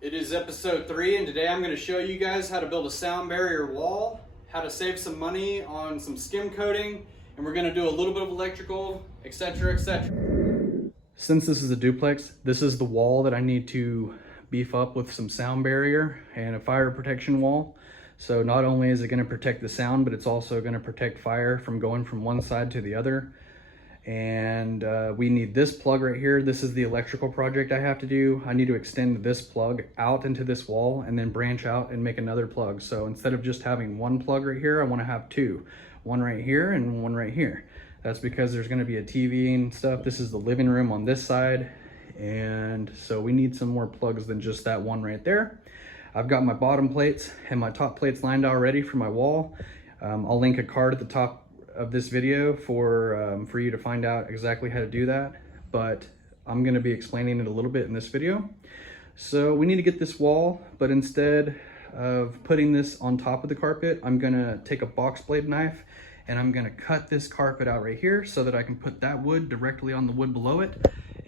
It is episode 3, and today I'm going to show you guys how to build a sound barrier wall, how to save some money on some skim coating, and we're going to do a little bit of electrical, etc., etc. Since this is a duplex, this is the wall that I need to beef up with some sound barrier and a fire protection wall. So not only is it going to protect the sound, but it's also going to protect fire from going from one side to the other. And we need this plug right here. This is the electrical project I have to do. I need to extend this plug out into this wall and then branch out and make another plug. So instead of just having one plug right here, I want to have two, one right here and one right here. That's because there's going to be a TV and stuff. This is the living room on this side, and so we need some more plugs than just that one right there. I've got my bottom plates and my top plates lined already for my wall. I'll link a card at the top of this video for you to find out exactly how to do that, but I'm going to be explaining it a little bit in this video. So we need to get this wall, but instead of putting this on top of the carpet, I'm going to take a box blade knife and I'm going to cut this carpet out right here so that I can put that wood directly on the wood below it,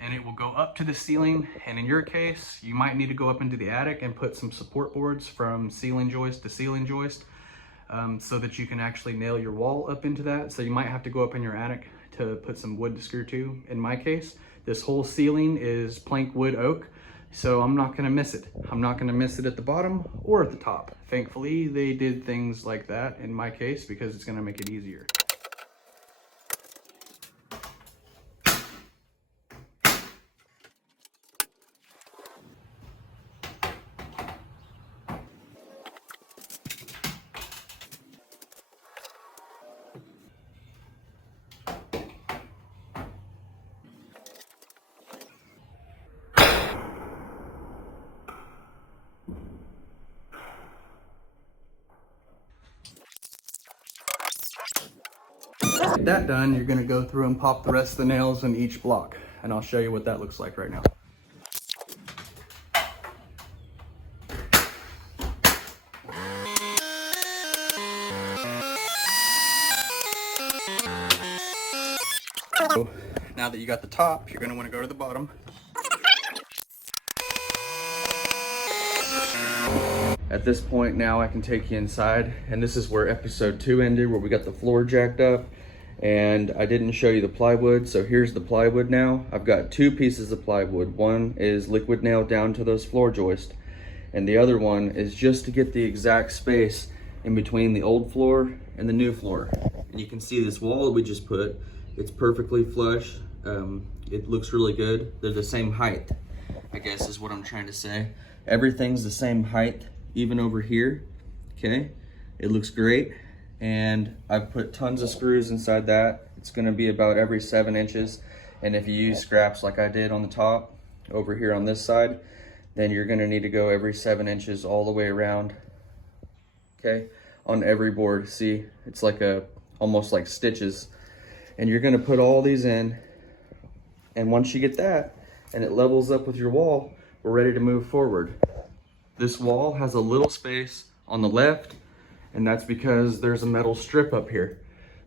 and it will go up to the ceiling. And in your case, you might need to go up into the attic and put some support boards from ceiling joist to ceiling joist, so that you can actually nail your wall up into that. So you might have to go up in your attic to put some wood to screw to. In my case, this whole ceiling is plank wood oak, so I'm not gonna miss it. I'm not gonna miss it at the bottom or at the top. Thankfully, they did things like that in my case because it's gonna make it easier. Get that done, you're gonna go through and pop the rest of the nails in each block, and I'll show you what that looks like right now. So now that you got the top, you're gonna wanna go to the bottom. At this point now I can take you inside, and this is where episode 2 ended, where we got the floor jacked up. And I didn't show you the plywood, so here's the plywood now. I've got 2 pieces of plywood. One is liquid nailed down to those floor joists, and the other one is just to get the exact space in between the old floor and the new floor. And you can see this wall that we just put, it's perfectly flush. It looks really good. They're the same height, I guess is what I'm trying to say. Everything's the same height, even over here, okay? It looks great. And I've put tons of screws inside that. It's gonna be about every 7 inches. And if you use scraps like I did on the top, over here on this side, then you're gonna need to go every 7 inches all the way around, okay? On every board, see, it's like almost like stitches. And you're gonna put all these in, and once you get that, and it levels up with your wall, we're ready to move forward. This wall has a little space on the left, and that's because there's a metal strip up here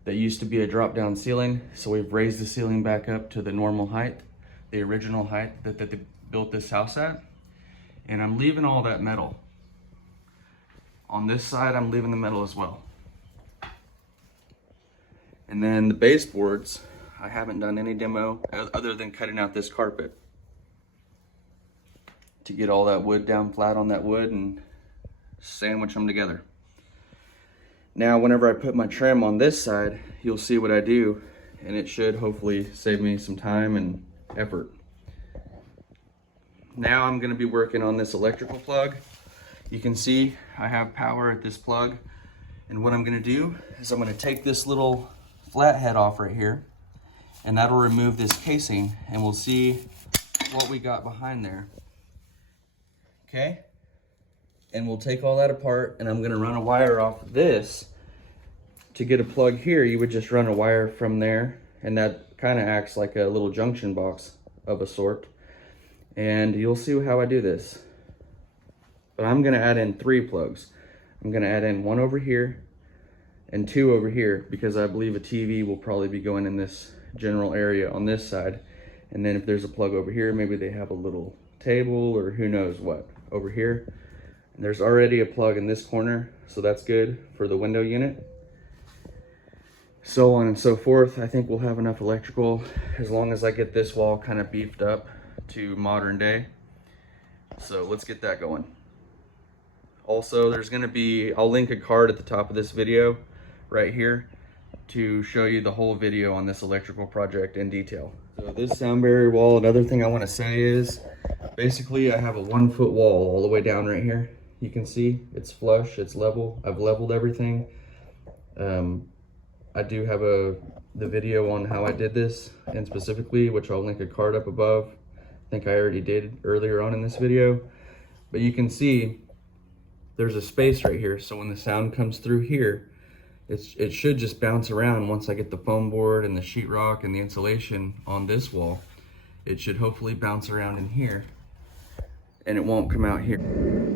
that used to be a drop down ceiling. So we've raised the ceiling back up to the normal height, the original height that they built this house at. And I'm leaving all that metal. On this side, I'm leaving the metal as well. And then the baseboards, I haven't done any demo other than cutting out this carpet to get all that wood down flat on that wood and sandwich them together. Now, whenever I put my trim on this side, you'll see what I do, and it should hopefully save me some time and effort. Now I'm gonna be working on this electrical plug. You can see I have power at this plug, and what I'm gonna do is I'm gonna take this little flathead off right here, and that'll remove this casing, and we'll see what we got behind there. Okay? And we'll take all that apart, and I'm gonna run a wire off of this. To get a plug here, you would just run a wire from there, and that kind of acts like a little junction box of a sort. And you'll see how I do this. But I'm gonna add in 3 plugs. I'm gonna add in 1 over here and 2 over here, because I believe a TV will probably be going in this general area on this side. And then if there's a plug over here, maybe they have a little table or who knows what. over here. And there's already a plug in this corner, so that's good for the window unit. So on and so forth. I think we'll have enough electrical as long as I get this wall kind of beefed up to modern day. So let's get that going. Also, there's gonna be, I'll link a card at the top of this video right here to show you the whole video on this electrical project in detail. So this sound barrier wall, another thing I wanna say is, basically I have a 1 foot wall all the way down right here. You can see it's flush, it's level. I've leveled everything. I do have the video on how I did this, and specifically, which I'll link a card up above. I think I already did earlier on in this video, but you can see there's a space right here. So when the sound comes through here, it should just bounce around. Once I get the foam board and the sheetrock and the insulation on this wall, it should hopefully bounce around in here and it won't come out here.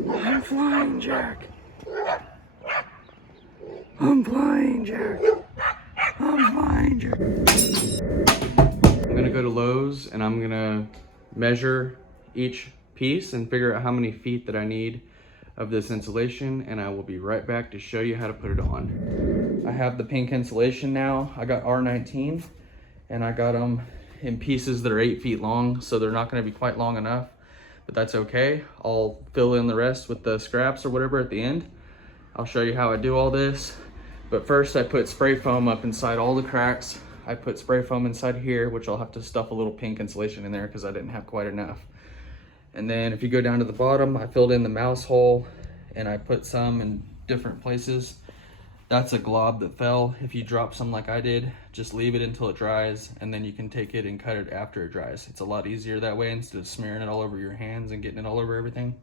I'm flying, Jack. I'm flying, Jack. I'm flying, Jack. I'm gonna go to Lowe's and I'm gonna measure each piece and figure out how many feet that I need of this insulation, and I will be right back to show you how to put it on. I have the pink insulation now. I got R19 and I got them in pieces that are 8 feet long, so they're not gonna be quite long enough, but that's okay. I'll fill in the rest with the scraps or whatever at the end. I'll show you how I do all this. But first I put spray foam up inside all the cracks. I put spray foam inside here, which I'll have to stuff a little pink insulation in there because I didn't have quite enough. And then if you go down to the bottom, I filled in the mouse hole and I put some in different places. That's a glob that fell. If you drop some like I did, just leave it until it dries, and then you can take it and cut it after it dries. It's a lot easier that way instead of smearing it all over your hands and getting it all over everything.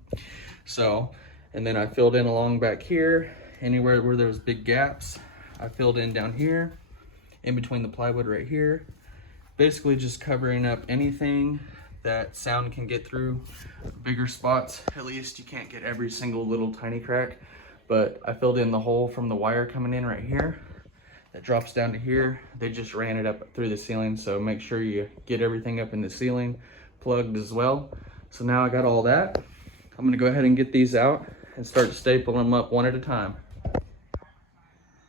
So, and then I filled in along back here. Anywhere where there was big gaps, I filled in down here, in between the plywood right here. Basically just covering up anything that sound can get through. Bigger spots, at least you can't get every single little tiny crack, but I filled in the hole from the wire coming in right here that drops down to here. They just ran it up through the ceiling, so make sure you get everything up in the ceiling plugged as well. So now I got all that. I'm gonna go ahead and get these out and start stapling them up one at a time.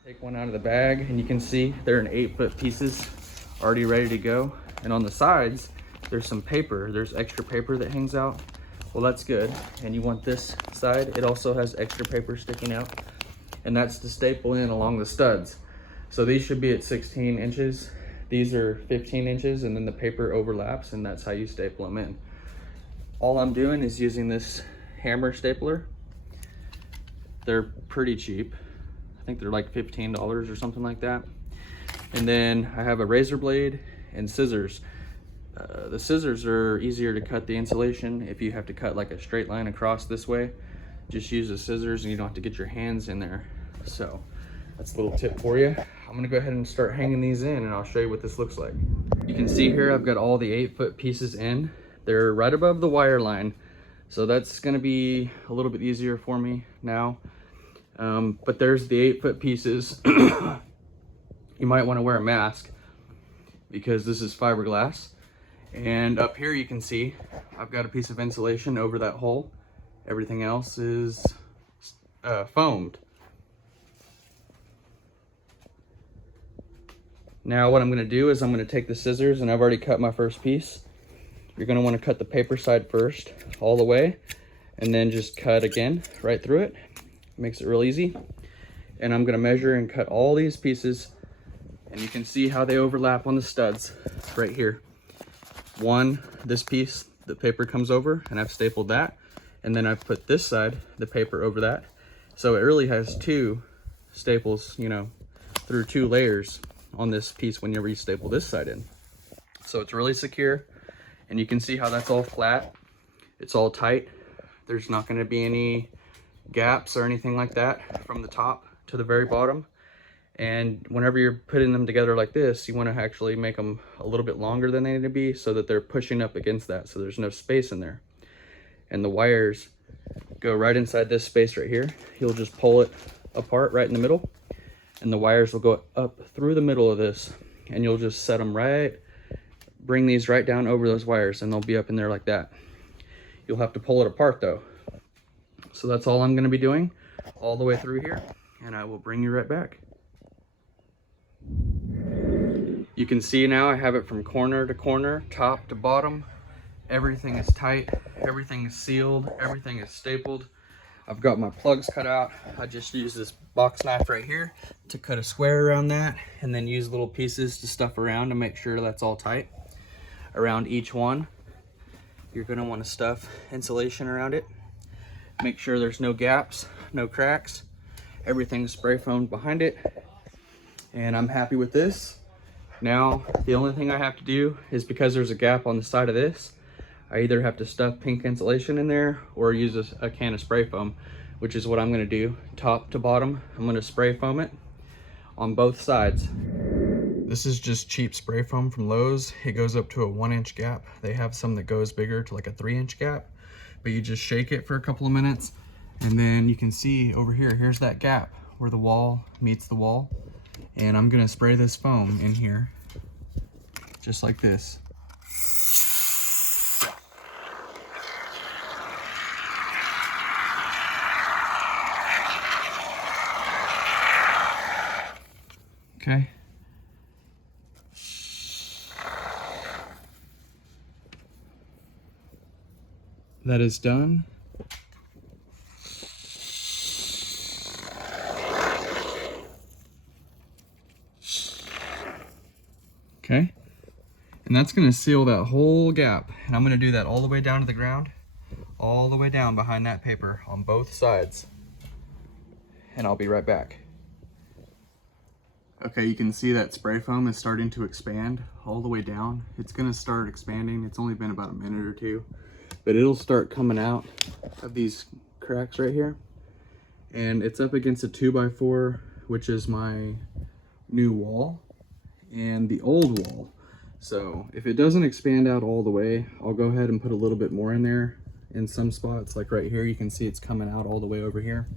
Take one out of the bag and you can see they're in 8 foot pieces already ready to go. And on the sides, there's some paper. There's extra paper that hangs out. Well, that's good. And you want this side, it also has extra paper sticking out, and that's to staple in along the studs. So these should be at 16 inches. These are 15 inches, and then the paper overlaps, and that's how you staple them in. All I'm doing is using this hammer stapler. They're pretty cheap. I think they're like $15 or something like that. And then I have a razor blade and scissors. The scissors are easier to cut the insulation. If you have to cut like a straight line across this way, just use the scissors and you don't have to get your hands in there. So that's a little tip for you. I'm gonna go ahead and start hanging these in, and I'll show you what this looks like. You can see here I've got all the 8 foot pieces in. They're right above the wire line, so that's gonna be a little bit easier for me now. But there's the 8 foot pieces. You might want to wear a mask because this is fiberglass. And up here you can see I've got a piece of insulation over that hole. Everything else is foamed. Now what I'm going to do is I'm going to take the scissors, and I've already cut my first piece. You're going to want to cut the paper side first all the way, and then just cut again right through it. Makes it real easy. And I'm going to measure and cut all these pieces, and you can see how they overlap on the studs right here. One, this piece, the paper comes over, and I've stapled that, and then I've put this side, the paper, over that. So it really has 2 staples, you know, through 2 layers on this piece when you re-staple this side in. So it's really secure, and you can see how that's all flat. It's all tight. There's not going to be any gaps or anything like that from the top to the very bottom. And whenever you're putting them together like this, you want to actually make them a little bit longer than they need to be so that they're pushing up against that, so there's no space in there. And the wires go right inside this space right here. You'll just pull it apart right in the middle, and the wires will go up through the middle of this, and you'll just set them right, bring these right down over those wires, and they'll be up in there like that. You'll have to pull it apart though. So that's all I'm gonna be doing all the way through here, and I will bring you right back. You can see now I have it from corner to corner, top to bottom. Everything is tight, everything is sealed, everything is stapled. I've got my plugs cut out. I just use this box knife right here to cut a square around that, and then use little pieces to stuff around to make sure that's all tight. Around each one, you're gonna wanna stuff insulation around it. Make sure there's no gaps, no cracks. Everything's spray foamed behind it. And I'm happy with this. Now, the only thing I have to do is, because there's a gap on the side of this, I either have to stuff pink insulation in there or use a can of spray foam, which is what I'm gonna do. Top to bottom, I'm gonna spray foam it on both sides. This is just cheap spray foam from Lowe's. It goes up to a 1-inch gap. They have some that goes bigger to like a 3-inch gap, but you just shake it for a couple of minutes, and then you can see over here, here's that gap where the wall meets the wall. And I'm gonna spray this foam in here, just like this. Okay. That is done. Okay. And that's gonna seal that whole gap. And I'm gonna do that all the way down to the ground, all the way down behind that paper on both sides. And I'll be right back. Okay, you can see that spray foam is starting to expand all the way down. It's gonna start expanding. It's only been about a minute or two, but it'll start coming out of these cracks right here. And it's up against a 2x4, which is my new wall and the old wall. So if it doesn't expand out all the way, I'll go ahead and put a little bit more in there. In some spots, like right here, you can see it's coming out all the way over here,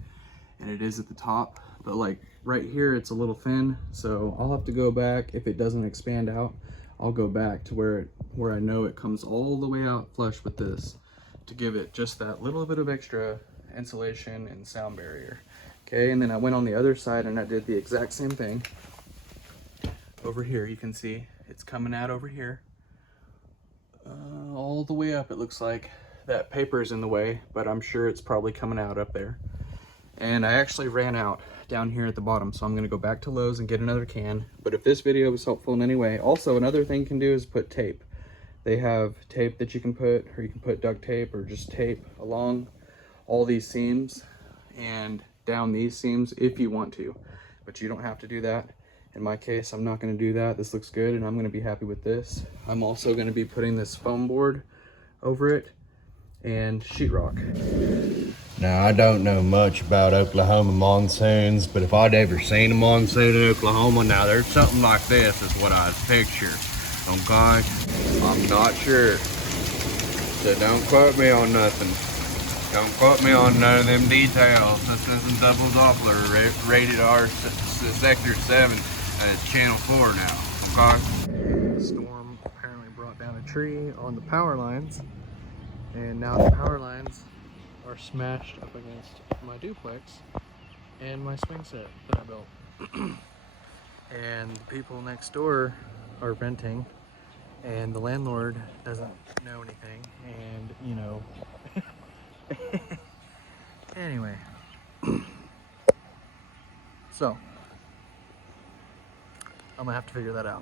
and it is at the top, but like right here it's a little thin, so I'll have to go back. If it doesn't expand out, I'll go back to where I know it comes all the way out flush with this, to give it just that little bit of extra insulation and sound barrier. Okay, and then I went on the other side and I did the exact same thing. Over here, you can see it's coming out over here, all the way up. It looks like that paper is in the way, but I'm sure it's probably coming out up there. And I actually ran out down here at the bottom, so I'm gonna go back to Lowe's and get another can. But if this video was helpful in any way, also another thing you can do is put tape. They have tape that you can put, or you can put duct tape or just tape along all these seams and down these seams if you want to, but you don't have to do that. In my case, I'm not gonna do that. This looks good and I'm gonna be happy with this. I'm also gonna be putting this foam board over it and sheetrock. Now, I don't know much about Oklahoma monsoons, but if I'd ever seen a monsoon in Oklahoma, now there's something like this is what I picture. Okay? I'm not sure. So don't quote me on nothing. Don't quote me on none of them details. This isn't double Doppler, rated R, Sector 7, Channel 4 now, okay? The storm apparently brought down a tree on the power lines, and now the power lines are smashed up against my duplex and my swing set that I built. And the people next door are renting, and the landlord doesn't know anything, and you know. Anyway, so I'm gonna have to figure that out.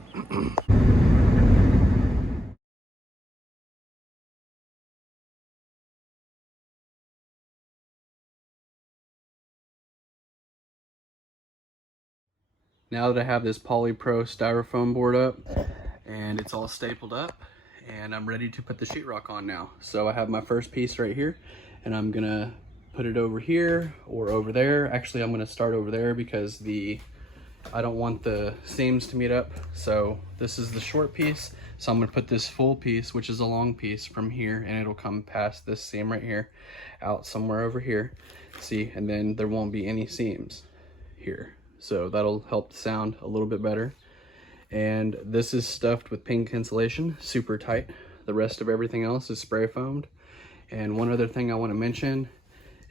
Now that I have this Polypro styrofoam board up and it's all stapled up, and I'm ready to put the sheetrock on now. So I have my first piece right here, and I'm gonna put it over here or over there. Actually, I'm gonna start over there because I don't want the seams to meet up. So this is the short piece. So I'm gonna put this full piece, which is a long piece, from here, and it'll come past this seam right here, out somewhere over here. See, and then there won't be any seams here. So that'll help the sound a little bit better. And this is stuffed with pink insulation, super tight. The rest of everything else is spray foamed. And one other thing I want to mention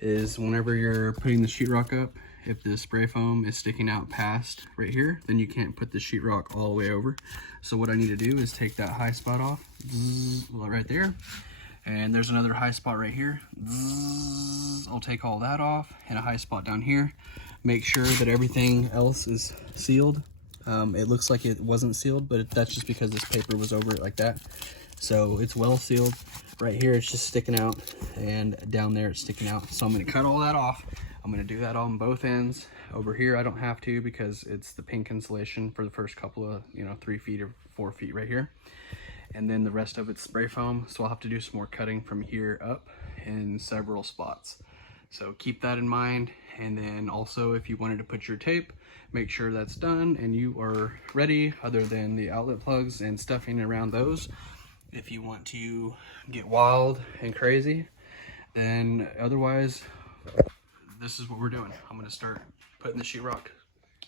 is whenever you're putting the sheetrock up, if the spray foam is sticking out past right here, then you can't put the sheetrock all the way over. So what I need to do is take that high spot off, right there. And there's another high spot right here. I'll take all that off, and a high spot down here. Make sure that everything else is sealed. It looks like it wasn't sealed, but that's just because this paper was over it like that. So it's well sealed. Right here it's just sticking out, and down there it's sticking out. So I'm gonna cut all that off. I'm gonna do that on both ends. Over here I don't have to because it's the pink insulation for the first couple of, 3 feet or 4 feet right here. And then the rest of it's spray foam, so I'll have to do some more cutting from here up in several spots. So keep that in mind. And then also, if you wanted to put your tape, make sure that's done and you are ready, other than the outlet plugs and stuffing around those. If you want to get wild and crazy, then otherwise, this is what we're doing. I'm gonna start putting the sheetrock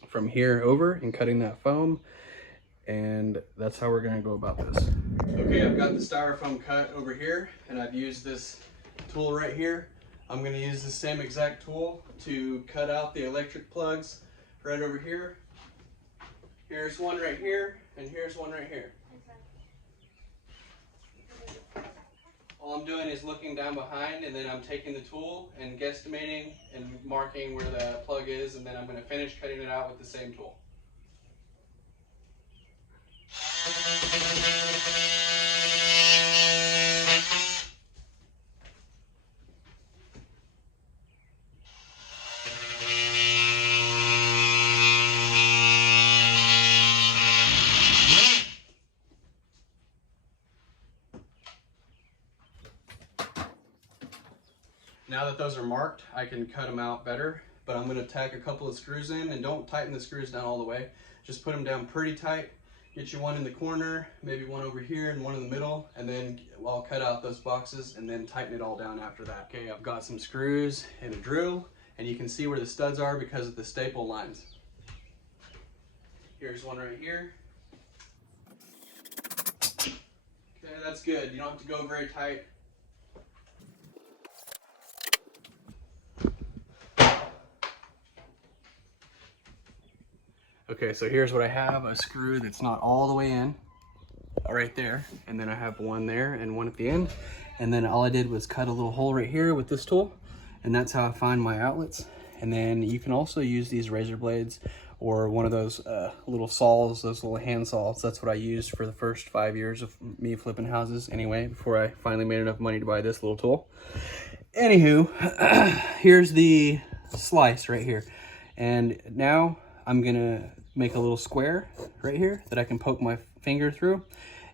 from here over and cutting that foam, and that's how we're gonna go about this. Okay, I've got the styrofoam cut over here, and I've used this tool right here. I'm gonna use the same exact tool to cut out the electric plugs right over here. Here's one right here, and here's one right here. All I'm doing is looking down behind, and then I'm taking the tool and guesstimating and marking where the plug is, and then I'm gonna finish cutting it out with the same tool. Now that those are marked, I can cut them out better, but I'm gonna tack a couple of screws in, and don't tighten the screws down all the way. Just put them down pretty tight. Get you one in the corner, maybe one over here and one in the middle, and then I'll cut out those boxes and then tighten it all down after that. Okay, I've got some screws and a drill, and you can see where the studs are because of the staple lines. Here's one right here. Okay, that's good. You don't have to go very tight. Okay, so here's what I have, a screw that's not all the way in, right there, and then I have one there and one at the end, and then all I did was cut a little hole right here with this tool, and that's how I find my outlets. And then you can also use these razor blades or one of those little saws, those little hand saws. That's what I used for the first 5 years of me flipping houses anyway, before I finally made enough money to buy this little tool. Anywho, here's the slice right here, and now I'm gonna make a little square right here that I can poke my finger through,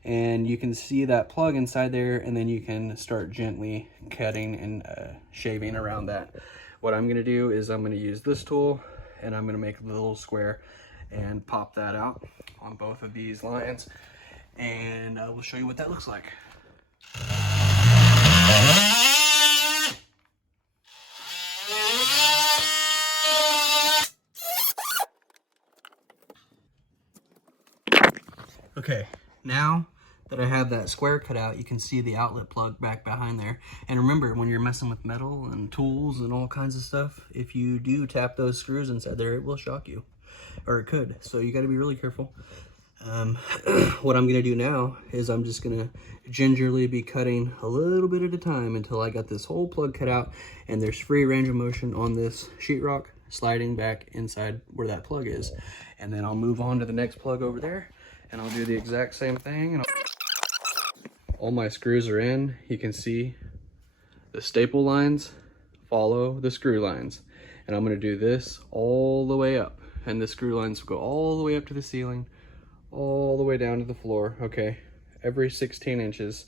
and you can see that plug inside there, and then you can start gently cutting and shaving around that. What I'm gonna do is I'm gonna use this tool, and I'm gonna make a little square and pop that out on both of these lines, and I will show you what that looks like. Okay, now that I have that square cut out, you can see the outlet plug back behind there. And remember, when you're messing with metal and tools and all kinds of stuff, if you do tap those screws inside there, it will shock you, or it could. So you got to be really careful. What I'm gonna do now is I'm just gonna gingerly be cutting a little bit at a time until I got this whole plug cut out, and there's free range of motion on this sheetrock sliding back inside where that plug is. And then I'll move on to the next plug over there, and I'll do the exact same thing. And all my screws are in. You can see the staple lines follow the screw lines, and I'm gonna do this all the way up, and the screw lines will go all the way up to the ceiling, all the way down to the floor. Okay, every 16 inches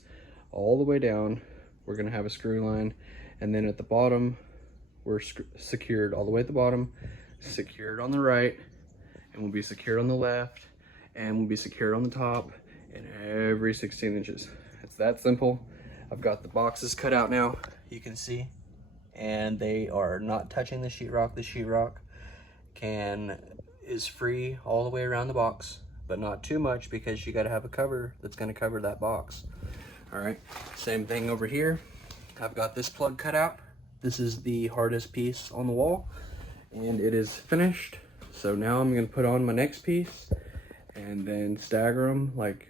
all the way down, we're gonna have a screw line, and then at the bottom we're secured all the way at the bottom, secured on the right, and we'll be secured on the left, and we'll be secured on the top, and every 16 inches. It's that simple. I've got the boxes cut out now, you can see, and they are not touching the sheetrock. The sheetrock is free all the way around the box, but not too much, because you got to have a cover that's going to cover that box. All right, same thing over here. I've got this plug cut out, This is the hardest piece on the wall, and it is finished. So now I'm gonna put on my next piece and then stagger them. Like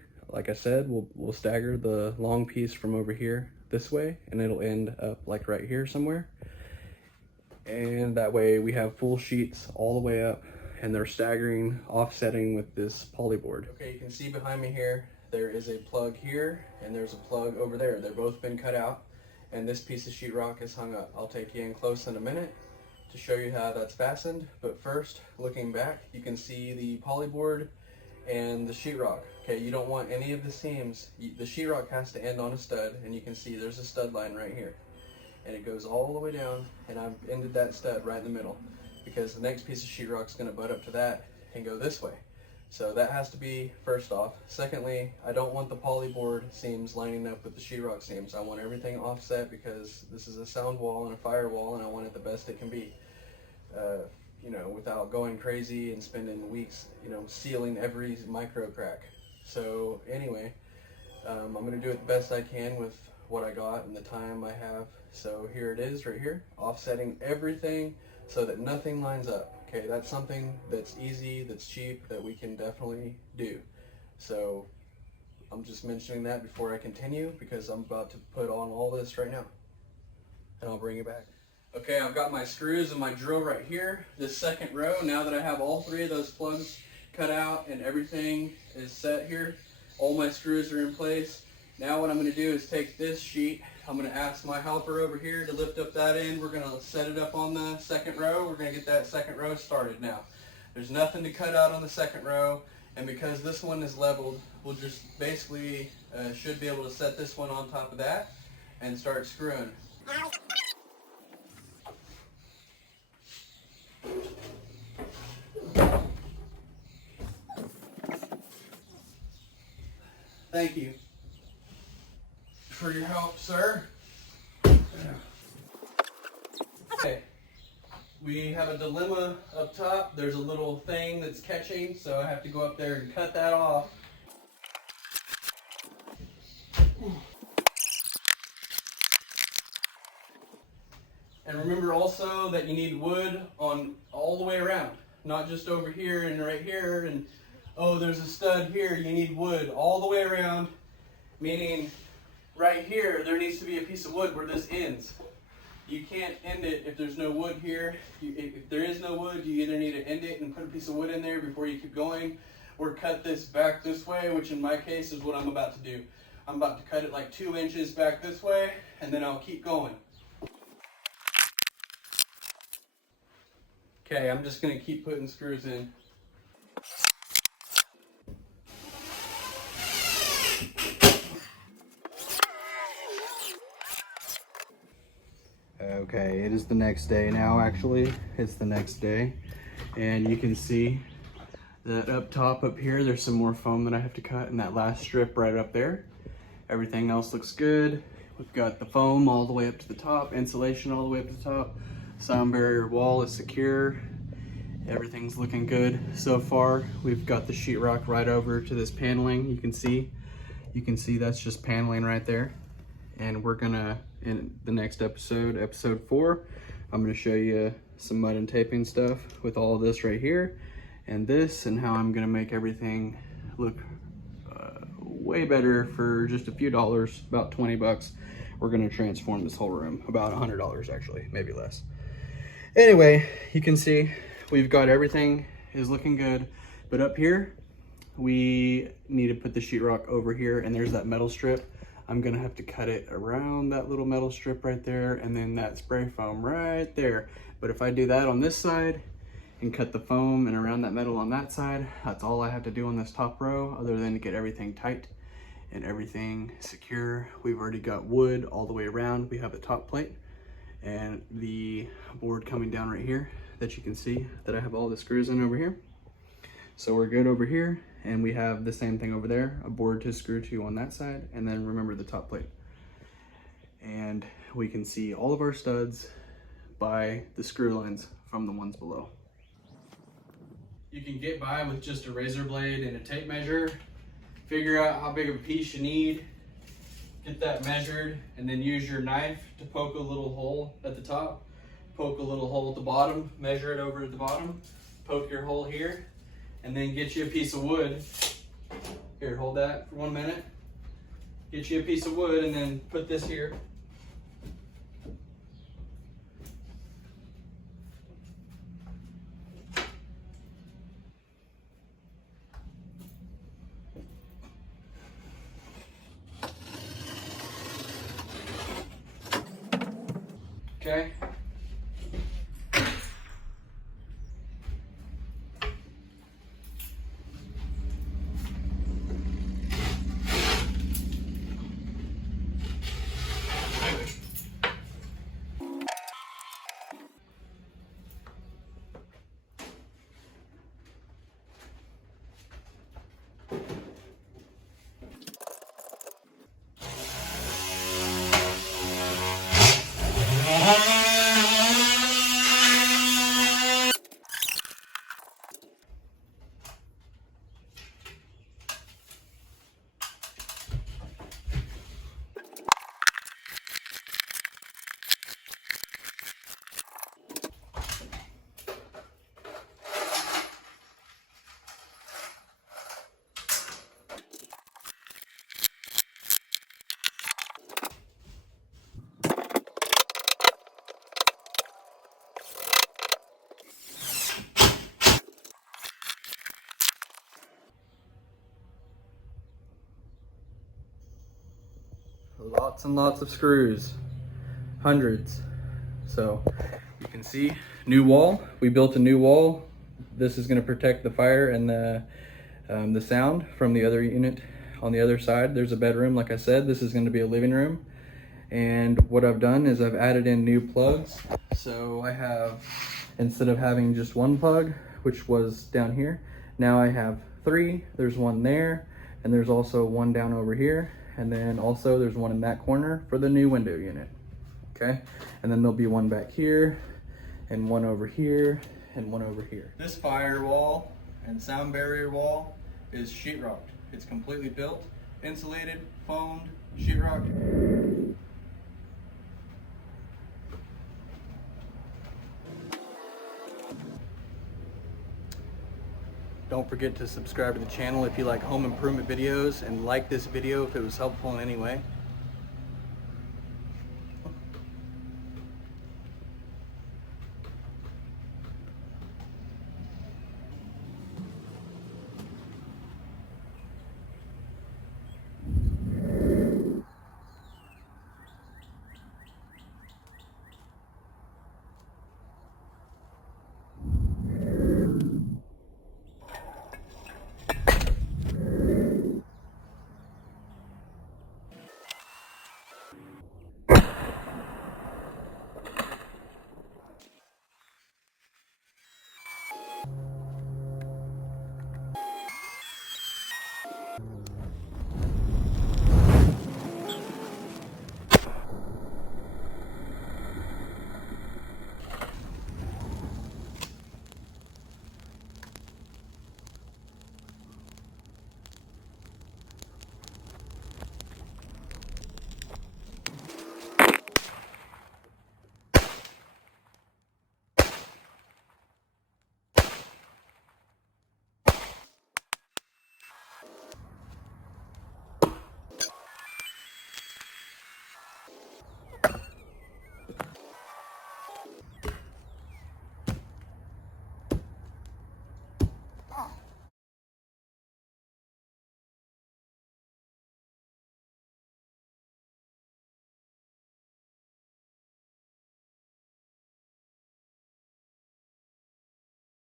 I said, we'll stagger the long piece from over here this way, and it'll end up like right here somewhere. And that way we have full sheets all the way up, and they're staggering, offsetting with this polyboard. Okay, you can see behind me here, there is a plug here, and there's a plug over there. They've both been cut out, and this piece of sheetrock is hung up. I'll take you in close in a minute to show you how that's fastened. But first, looking back, you can see the polyboard and the sheetrock. Okay, you don't want any of the seams. The sheetrock has to end on a stud, and you can see there's a stud line right here. And it goes all the way down, and I've ended that stud right in the middle because the next piece of sheetrock is going to butt up to that and go this way. So that has to be first off. Secondly, I don't want the polyboard seams lining up with the sheetrock seams. I want everything offset because this is a sound wall and a fire wall, and I want it the best it can be. You know, without going crazy and spending weeks, you know, sealing every micro crack. So anyway, I'm going to do it the best I can with what I got and the time I have. So here it is right here, offsetting everything so that nothing lines up. Okay, that's something that's easy, that's cheap, that we can definitely do. So I'm just mentioning that before I continue because I'm about to put on all this right now, and I'll bring it back. Okay, I've got my screws and my drill right here. This second row, now that I have all three of those plugs cut out and everything is set here, all my screws are in place. Now what I'm going to do is take this sheet. I'm going to ask my helper over here to lift up that end. We're going to set it up on the second row. We're going to get that second row started now. There's nothing to cut out on the second row, and because this one is leveled, we'll just basically should be able to set this one on top of that and start screwing. Thank you for your help, sir. Okay, we have a dilemma up top. There's a little thing that's catching, so I have to go up there and cut that off. And remember also that you need wood on all the way around, not just over here and right here and oh, there's a stud here. You need wood all the way around, meaning right here there needs to be a piece of wood where this ends. You can't end it if there's no wood here. If there is no wood, you either need to end it and put a piece of wood in there before you keep going, or cut this back this way, which in my case is what I'm about to do. I'm about to cut it like 2 inches back this way, and then I'll keep going. Okay, I'm just gonna keep putting screws in. Okay, it is the next day now. Actually, it's the next day, and you can see that up top up here there's some more foam that I have to cut, and that last strip right up there. Everything else looks good. We've got the foam all the way up to the top, insulation all the way up to the top, sound barrier wall is secure. Everything's looking good so far. We've got the sheetrock right over to this paneling. You can see that's just paneling right there. And we're gonna, in the next episode, episode 4, I'm gonna show you some mud and taping stuff with all of this right here and this, and how I'm gonna make everything look way better for just a few dollars, about 20 bucks. We're gonna transform this whole room, about $100 actually, maybe less. Anyway, you can see we've got everything is looking good, but up here, we need to put the sheetrock over here, and there's that metal strip. I'm gonna have to cut it around that little metal strip right there, and then that spray foam right there. But if I do that on this side and cut the foam and around that metal on that side, that's all I have to do on this top row, other than to get everything tight and everything secure. We've already got wood all the way around. We have the top plate and the board coming down right here that you can see that I have all the screws in over here. So we're good over here, and we have the same thing over there, a board to screw to on that side, and then remember the top plate. And we can see all of our studs by the screw lines from the ones below. You can get by with just a razor blade and a tape measure, figure out how big of a piece you need, get that measured, and then use your knife to poke a little hole at the top, poke a little hole at the bottom, measure it over at the bottom, poke your hole here, and then get you a piece of wood. Here, hold that for 1 minute. Get you a piece of wood and then put this here. Okay. Lots and lots of screws, hundreds. So you can see, new wall. We built a new wall. This is going to protect the fire and the sound from the other unit. On the other side, there's a bedroom. Like I said, this is going to be a living room. And what I've done is I've added in new plugs. So I have, instead of having just one plug, which was down here, now I have 3. There's one there, and there's also one down over here. And then also there's one in that corner for the new window unit, okay? And then there'll be one back here, and one over here, and one over here. This firewall and sound barrier wall is sheetrocked. It's completely built, insulated, foamed, sheetrocked. Don't forget to subscribe to the channel if you like home improvement videos, and like this video if it was helpful in any way.